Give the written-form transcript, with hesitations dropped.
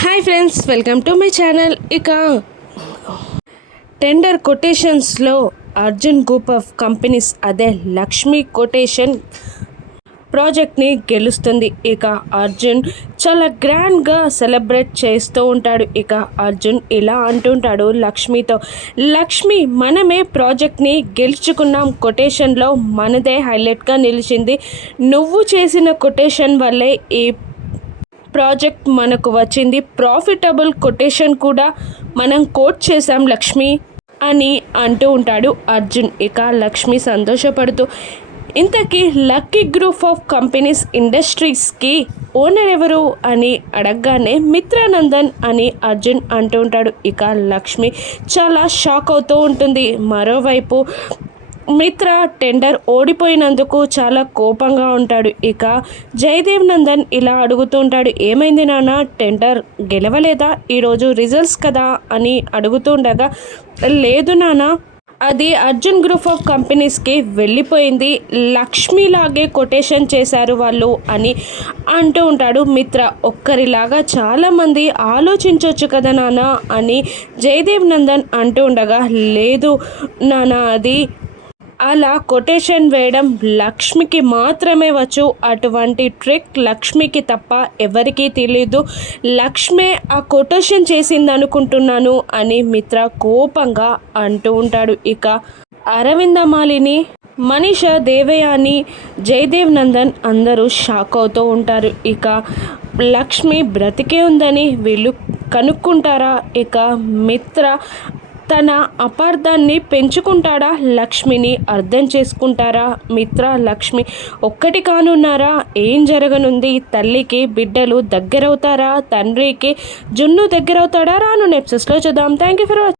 Hi friends, welcome to my channel. ఇక tender కొటేషన్స్లో Arjun group of companies అదే Lakshmi quotation ప్రాజెక్ట్ని గెలుస్తుంది. ఇక అర్జున్ చాలా గ్రాండ్గా సెలబ్రేట్ చేస్తూ ఉంటాడు. ఇక అర్జున్ ఇలా అంటుంటాడు లక్ష్మితో, లక్ష్మి మనమే ప్రాజెక్ట్ని గెలుచుకున్నాం, కొటేషన్లో మనదే హైలైట్గా నిలిచింది, నువ్వు చేసిన కొటేషన్ వల్లే ఈ ప్రాజెక్ట్ మనకు వచ్చింది, ప్రాఫిటబుల్ కొటేషన్ కూడా మనం కోట్ చేసాం లక్ష్మి అని అంటూ ఉంటాడు అర్జున్. ఇక లక్ష్మి సంతోషపడుతూ, ఇంతకీ లక్కీ గ్రూప్ ఆఫ్ కంపెనీస్ ఇండస్ట్రీస్కి ఓనర్ ఎవరు అని అడగగానే మిత్రానందన్ అని అర్జున్ అంటూ ఉంటాడు. ఇక లక్ష్మి చాలా షాక్ అవుతూ ఉంటుంది. మరోవైపు మిత్ర టెండర్ ఓడిపోయినందుకు చాలా కోపంగా ఉంటాడు. ఇక జయదేవ్ నందన్ ఇలా అడుగుతూ ఉంటాడు, ఏమైంది నాన్న, టెండర్ గెలవలేదా ఈరోజు, రిజల్ట్స్ కదా అని అడుగుతూ ఉండగా, లేదు నాన్న, అది అర్జున్ గ్రూప్ ఆఫ్ కంపెనీస్కి వెళ్ళిపోయింది, లక్ష్మిలాగే కొటేషన్ చేశారు వాళ్ళు అని అంటూ ఉంటాడు మిత్ర. ఒక్కరిలాగా చాలామంది ఆలోచించవచ్చు కదా నాన్న అని జయదేవ్ నందన్ అంటూ ఉండగా, లేదు నాన్న, అది అలా కొటేషన్ వేయడం లక్ష్మికి మాత్రమే వచ్చు, అటువంటి ట్రిక్ లక్ష్మికి తప్ప ఎవరికీ తెలీదు, లక్ష్మే ఆ కొటేషన్ చేసింది అనుకుంటున్నాను అని మిత్ర కోపంగా అంటూ ఉంటాడు. ఇక అరవిందమాలిని, మనీషా, దేవయాని, జయదేవ్ నందన్ అందరూ షాక్ అవుతూ ఉంటారు. ఇక లక్ష్మి బ్రతికే ఉందని వీళ్ళు కనుక్కుంటారా? ఇక మిత్ర తన అపార్థాన్ని పెంచుకుంటాడా? లక్ష్మిని అర్థం చేసుకుంటారా? మిత్ర లక్ష్మి ఒక్కటి కానున్నారా? ఏం జరగనుంది? తల్లికి బిడ్డలు దగ్గరవుతారా? తండ్రికి జున్ను దగ్గరవుతాడా? రాను ఎపిసోడ్స్లో చూద్దాం. Thank you for watching.